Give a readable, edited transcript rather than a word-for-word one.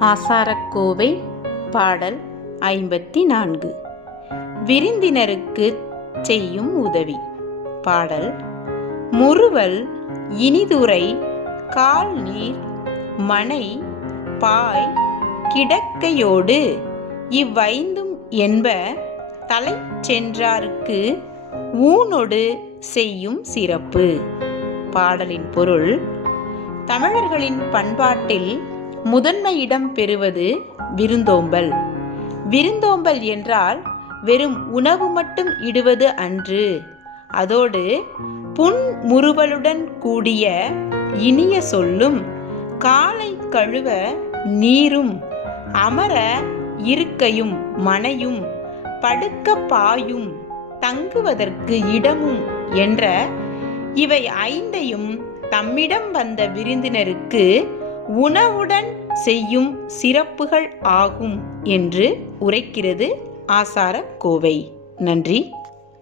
ஆசாரக்கோவை பாடல் 54. விருந்தினருக்கு செய்யும் உதவி. பாடல். முறுவல் இனிதுரை கால் நீர் மனை பாய் கிடக்கையோடு இவ்வைந்தும் என்ப தலை சென்றாருக்கு ஊனொடு செய்யும் சிறப்பு. பாடலின் பொருள். தமிழர்களின் பண்பாட்டில் முதன்மையிடம் பெறுவது விருந்தோம்பல். விருந்தோம்பல் என்றால் வெறும் உணவு மட்டும் இடுவது அன்று, அதோடு புன்முறுவலுடன் கூடிய இனிய சொல்லும், காலை கழுவ நீரும், அமர இருக்கையும் மனையும், படுக்க பாயும், தங்குவதற்கு இடமும் என்ற இவை ஐந்தையும் தம்மிடம் வந்த விருந்தினருக்கு உணவுடன் செய்யும் சிறப்புகள் ஆகும் என்று உரைக்கிறது ஆசாரக்கோவை. நன்றி.